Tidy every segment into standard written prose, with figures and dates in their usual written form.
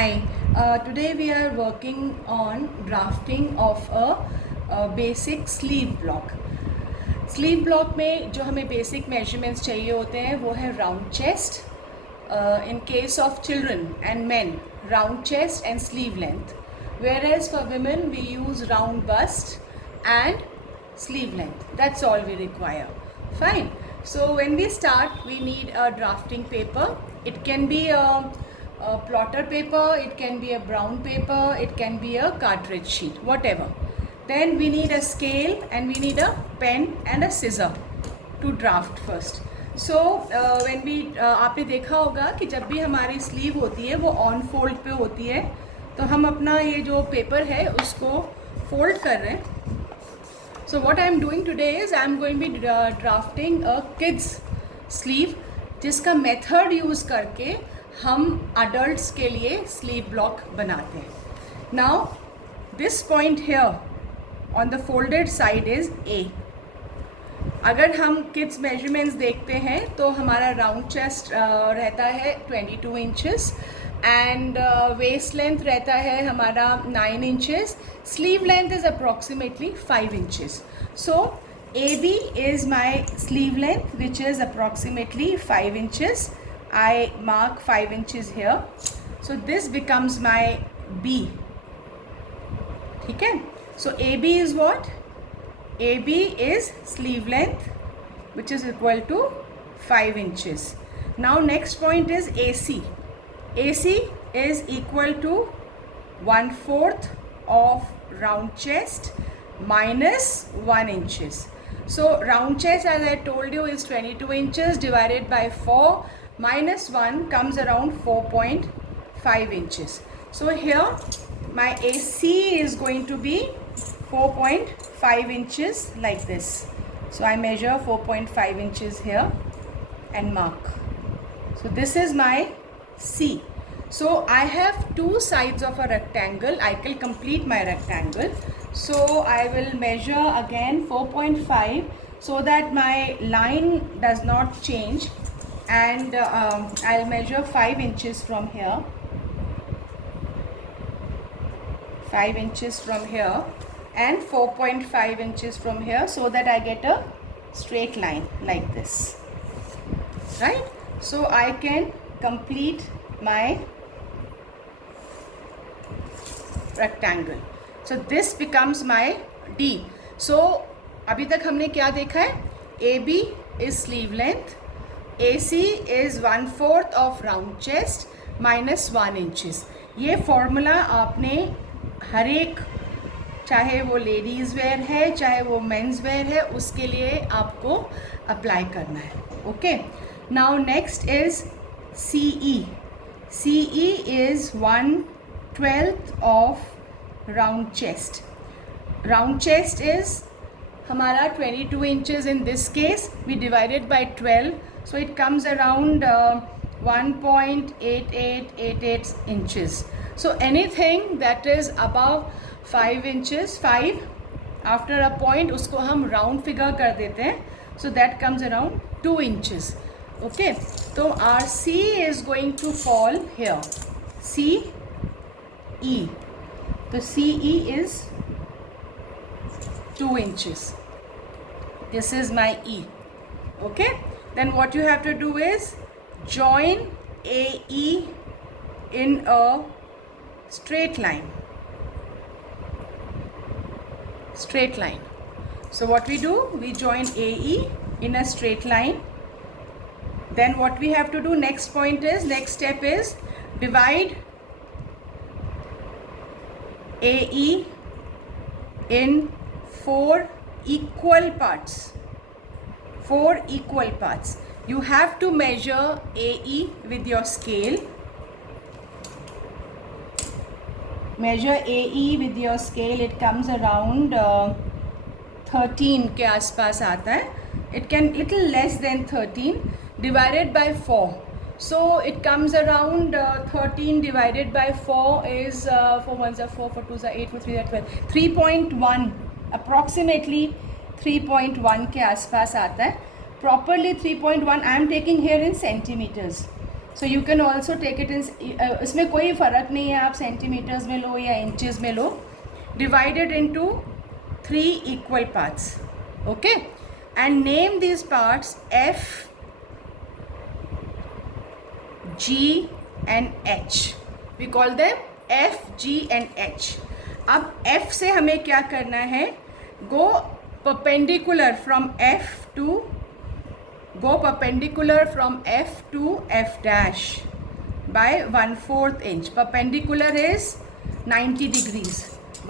Hi, today we are working on drafting of a basic sleeve block. Sleeve block में जो हमें basic measurements चाहिए होते हैं वो है round chest, in case of children and men round chest and sleeve length, whereas for women we use round bust and sleeve length. That's all we require. Fine. So when we start, we need a drafting paper. It can be a plotter paper, it can be a brown paper, it can be a cartridge sheet, whatever. Then we need a scale and we need a pen and a scissor to draft first. So when we आपने देखा होगा कि जब भी हमारी sleeve होती है वो ऑन फोल्ड पे होती है, तो हम अपना ये जो पेपर है उसको फोल्ड कर रहे हैं. So what I am doing today is I am going to be drafting a kids sleeve जिसका मेथड यूज़ करके हम adults के लिए sleeve block बनाते हैं. Now this point here on the folded side is A. अगर हम kids measurements देखते हैं तो हमारा round chest रहता है 22 inches and waist length रहता है हमारा 9 inches. Sleeve length is approximately 5 inches. So AB is my sleeve length, which is approximately 5 inches. I mark 5 inches here. So this becomes my B. ठीक है? So AB is what? AB is sleeve length, which is equal to 5 inches. Now next point is AC. AC is equal to 1/4 of round chest minus 1 inches. So round chest, as I told you, is 22 inches divided by 4 minus 1 comes around 4.5 inches. So here my AC is going to be 4.5 inches like this. So I measure 4.5 inches here and mark. So this is my C. So I have two sides of a rectangle. I can complete my rectangle. So I will measure again 4.5 so that my line does not change, and I'll measure 5 inches from here. 5 inches from here and 4.5 inches from here so that I get a straight line like this. Right? So I can complete my rectangle. So this becomes my D. So अभी तक हमने क्या देखा है? AB is sleeve length, AC is 1/4 of round chest minus 1 inches. ये formula आपने हर एक, चाहे वो लेडीज़ वेयर है चाहे वो मेंस वेयर है, उसके लिए आपको अप्लाई करना है. Okay. Now next is CE. CE is 1/12 of round chest. Round chest is हमारा 22 inches in this case. We divided by 12, so it comes around 1.8888 inches. So anything that is above 5 inches, 5 after a point, उसको हम round figure कर देते हैं. So that comes around 2 inches. Okay. So our C is going to fall here. CE. The CE is 2 inches. This is my E. Okay. Then what you have to do is join AE in a straight line. Straight line. So what we do, we join AE in a straight line. Then what we have to do, next step is divide AE in 4 equal parts. 4 equal parts. You have to measure AE with your scale. Measure AE with your scale. It comes around 13 के आसपास आता है. It can little less than 13 divided by 4. So it comes around 13 divided by 4 is 4 1s are 4, 4 2s are 8, 4 3s are 12. 3.1, approximately 3.1 के आसपास आता है. Properly 3.1 I am taking here in centimeters. So you can also take it in, इसमें कोई फ़र्क नहीं है आप सेंटीमीटर्स में लो या इंचज़ में लो. Divided into 3 equal parts. Okay, and name these parts F, G and H. We call them F, G and H. अब F से हमें क्या करना है? Go perpendicular from F to F dash by 1/4 inch. Perpendicular is 90 degrees.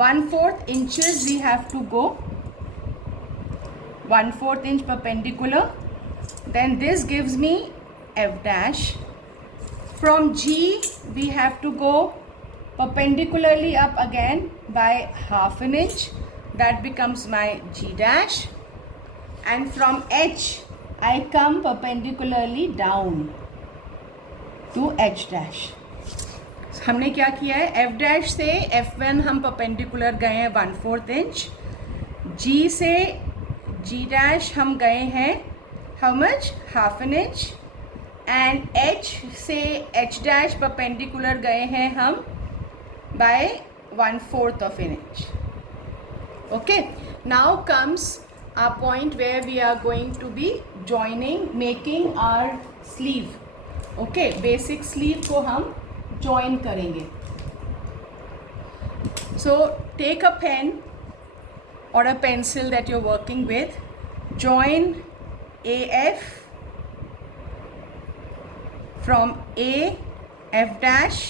1/4 inches we have to go. 1/4 inch perpendicular. Then this gives me F dash. From G we have to go perpendicularly up again by 1/2 inch. That becomes my G dash. And from H I come perpendicularly down to H dash. हमने क्या किया है? F dash से F1 हम perpendicular गए हैं 1/4 inch. G से G dash हम गए हैं how much? 1/2 inch. And H से H डैश परपेंडिकुलर गए हैं हम by 1/4 of an inch. Okay, now comes our point where we are going to be joining, making our sleeve. Okay, basic sleeve को हम join करेंगे. So take a pen or a pencil that you're working with. Join AF from A, F dash,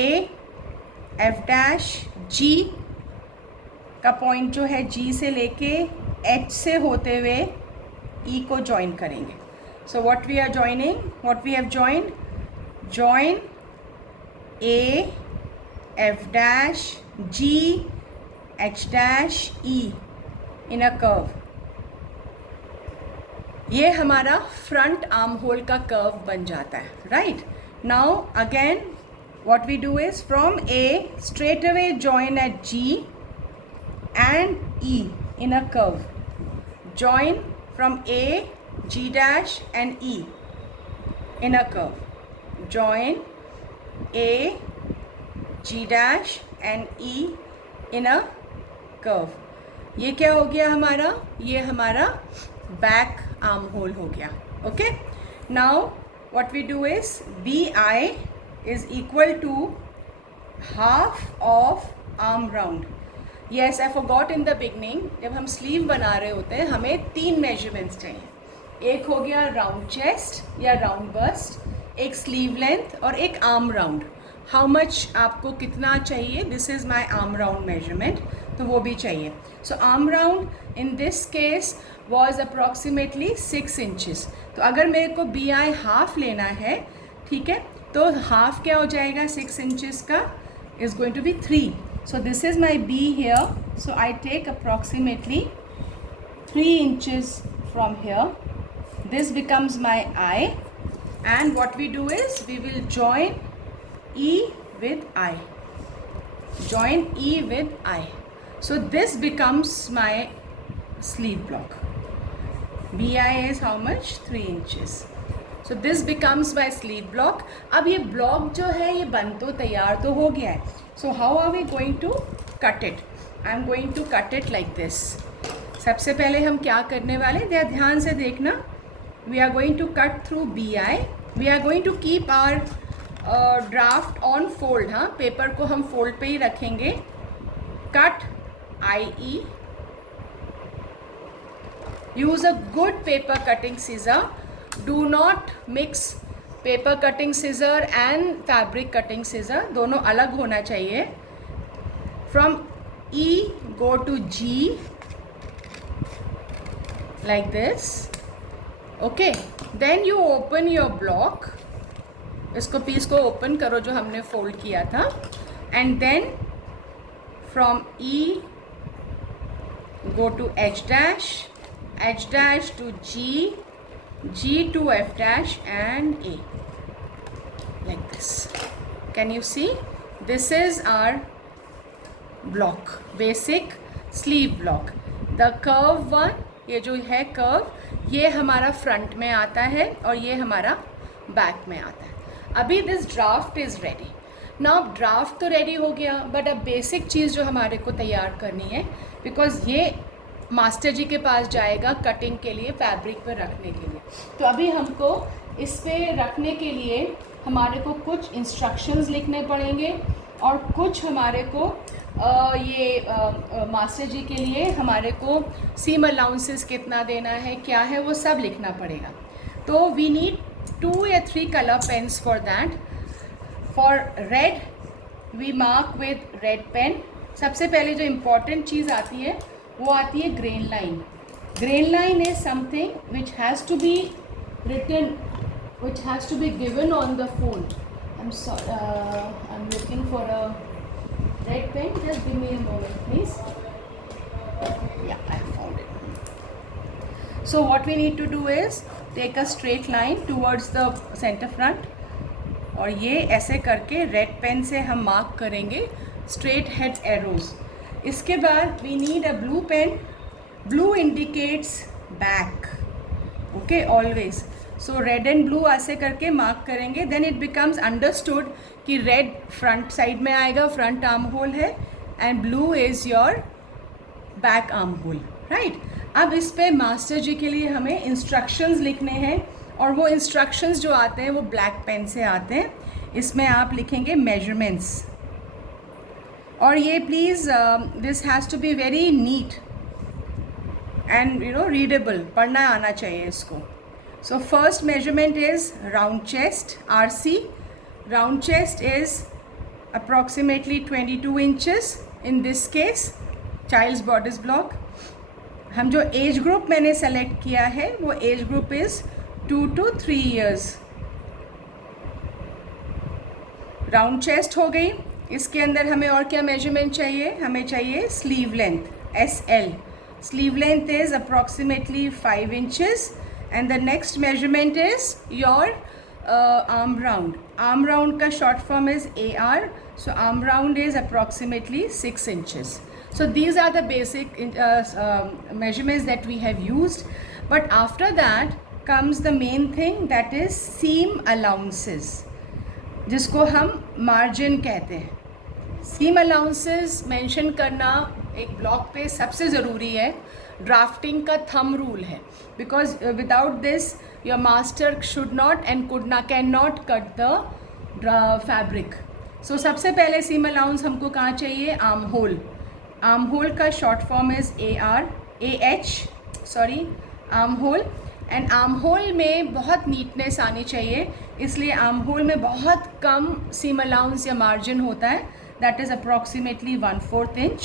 A, F dash, G का point जो है G से लेके H से होते हुए E को ज्वाइन करेंगे. So what we are joining, what we have joined, join A, F dash, G, H dash, E in a curve. ये हमारा फ्रंट आर्म होल का कर्व बन जाता है. Right now again what we do is from A straight away join at G and E in a curve. Join from A, G dash and E in a curve. Join A, G dash and E in a curve. ये क्या हो गया हमारा? ये हमारा back arm hole हो गया. Okay, now what we do is BI is equal to half of arm round. Yes, I forgot in the beginning, जब हम स्लीव बना रहे होते हैं हमें 3 मेजरमेंट्स चाहिए. एक हो गया राउंड चेस्ट या राउंड बस्ट, एक स्लीव लेंथ और एक आर्म राउंड. हाउ मच आपको कितना चाहिए, this is my arm round measurement, तो वो भी चाहिए. सो arm round in this case was approximately 6 inches. तो अगर मेरे को BI हाफ लेना है, ठीक है, तो हाफ क्या हो जाएगा 6 इंचज़ का, is going to be 3. So this is my B here. So I take approximately 3 inches from here. This becomes my I. And what we do is we will join E with I. Join E with I. So this becomes my sleeve block. BI is how much? 3 inches. So this becomes my sleeve block. अब ये block जो है ये बन तो तैयार तो हो गया है. So how are we going to cut it? I am going to cut it like this. सबसे पहले हम क्या करने वाले हैं, ध्यान से देखना. We are going to cut through BI. We are going to keep our draft on fold. हाँ, पेपर को हम फोल्ड पे ही रखेंगे. Cut IE. Use a good paper cutting scissor. Do not mix paper cutting scissor and fabric cutting scissor, दोनों अलग होना चाहिए. From E go to G like this. Okay, then you open your block. इसको piece को open करो जो हमने fold किया था. And then from E go to H dash, H dash to G, G to F dash and A, like this. Can you see? This is our block, basic sleeve block. The curve one, ये जो है curve, ये हमारा front में आता है और ये हमारा बैक में आता है। अभी this draft is ready. Now draft तो रेडी हो गया, बट अब बेसिक चीज़ जो हमारे को तैयार करनी है, बिकॉज ये मास्टर जी के पास जाएगा कटिंग के लिए, फैब्रिक पर रखने के लिए। तो अभी हमको इस पे रखने के लिए हमारे को कुछ इंस्ट्रक्शंस लिखने पड़ेंगे और कुछ हमारे को मास्टर जी के लिए हमारे को सीम अलाउंसेस कितना देना है, क्या है, वो सब लिखना पड़ेगा। तो वी नीड 2 या 3 colour pens for that. For red we mark with red pen. सबसे पहले जो इम्पॉर्टेंट चीज़ आती है वो आती है grain line. Grain line is something which has to be written, which has to be given on the phone. I'm sorry, I'm looking for a red pen. Just give me a moment, please. Yeah, I found it. So what we need to do is take a straight line towards the center front, और ये ऐसे करके red pen से हम mark करेंगे straight head arrows. इसके बाद we need a blue pen. Blue indicates back, okay, always. So red and blue ऐसे करके मार्क करेंगे, देन इट बिकम्स अंडरस्टूड कि रेड फ्रंट साइड में आएगा, फ्रंट आर्म होल है, and blue is your back armhole, right. अब इस पे मास्टर जी के लिए हमें इंस्ट्रक्शंस लिखने हैं, और वो इंस्ट्रक्शंस जो आते हैं वो ब्लैक पेन से आते हैं। इसमें आप लिखेंगे मेजरमेंट्स, और ये please this has to be very neat and readable, पढ़ना आना चाहिए इसको। So first measurement is round chest, RC। Round chest is approximately 22 inches in this case, child's bodice block. हम जो एज ग्रुप मैंने सेलेक्ट किया है वो age group is 2 to 3 years। Round chest हो गई। इसके अंदर हमें और क्या मेजरमेंट चाहिए? हमें चाहिए sleeve length, SL। Sleeve length is approximately 5 inches, and the next measurement is your arm round. Arm round का short form is AR, so arm round is approximately 6 inches. So these are the basic measurements that we have used, but after that comes the main thing, that is seam allowances, जिसको हम margin कहते हैं। सीम allowances mention करना एक block पे सबसे ज़रूरी है, ड्राफ्टिंग का थंब रूल है, because without this your master should not and could ना can not cut the fabric. So सबसे पहले सीम अलाउंस हमको कहाँ चाहिए? Arm hole. आर्म होल का short form is arm hole. And arm hole में बहुत नीटनेस आनी चाहिए, इसलिए आर्म होल में बहुत कम सीम अलाउंस या मार्जिन होता है, that is approximately 1/4 inch.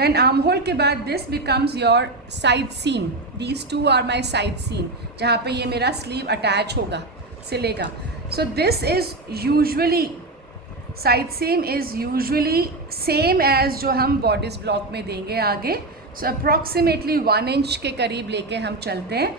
Then armhole के बाद this becomes your side seam. These two are my side seam, जहाँ पे ये मेरा sleeve attach होगा, सिलेगा। So this is usually, side seam is usually same as जो हम bodice block में देंगे आगे। So approximately 1 inch के करीब लेके हम चलते हैं।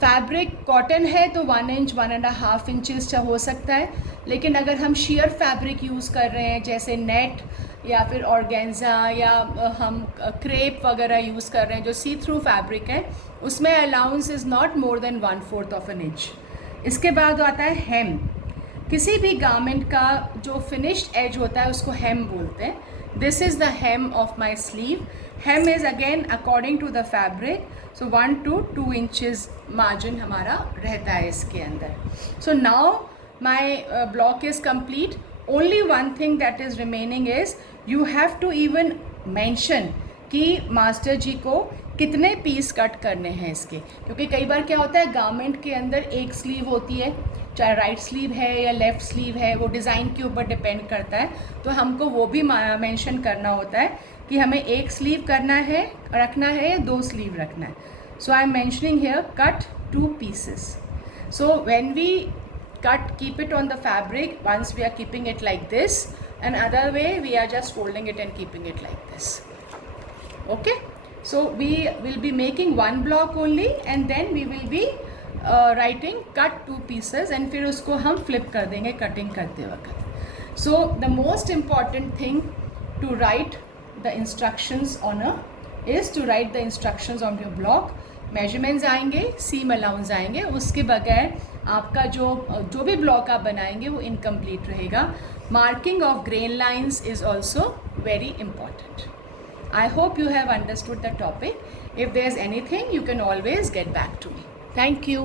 फैब्रिक कॉटन है तो 1 इंच 1.5 इंचेस हो सकता है, लेकिन अगर हम शेयर फैब्रिक यूज़ कर रहे हैं जैसे नेट या फिर ऑर्गेन्जा या हम क्रेप वगैरह यूज़ कर रहे हैं जो सी थ्रू फैब्रिक है, उसमें allowance is not more than 1/4 inch. इसके बाद आता है हेम। किसी भी गारमेंट का जो फिनिश्ड एज होता है उसको हेम बोलते हैं। This is the hem of my sleeve. Hem is again according to the fabric, so 1 to 2 inches margin हमारा रहता है इसके अंदर। So now my block is complete. Only one thing that is remaining is you have to even mention कि master ji को कितने piece cut करने हैं इसके, क्योंकि कई बार क्या होता है गारमेंट के अंदर एक स्लीव होती है, चाहे राइट स्लीव है या लेफ़्ट स्लीव है, वो डिज़ाइन के ऊपर डिपेंड करता है, तो हमको वो भी मेंशन करना होता है कि हमें एक स्लीव करना है रखना है या 2 स्लीव रखना है। So I am mentioning here cut 2 pieces. So when we cut, keep it on the fabric, once we are keeping it like this, and other way we are just folding it and keeping it like this. Okay, so we will be making one block only, and then we will be writing cut 2 pieces, and फिर उसको हम flip कर देंगे cutting करते वक्त। So the most important thing to write the instructions on is to write the instructions on your block. measurements आएंगे, seam allowance आएंगे, उसके बगैर आपका जो भी ब्लॉक आप बनाएंगे वो इनकम्प्लीट रहेगा. Marking of grain lines is also very important. I hope you have understood the topic. If there's anything, you can always get back to me. Thank you.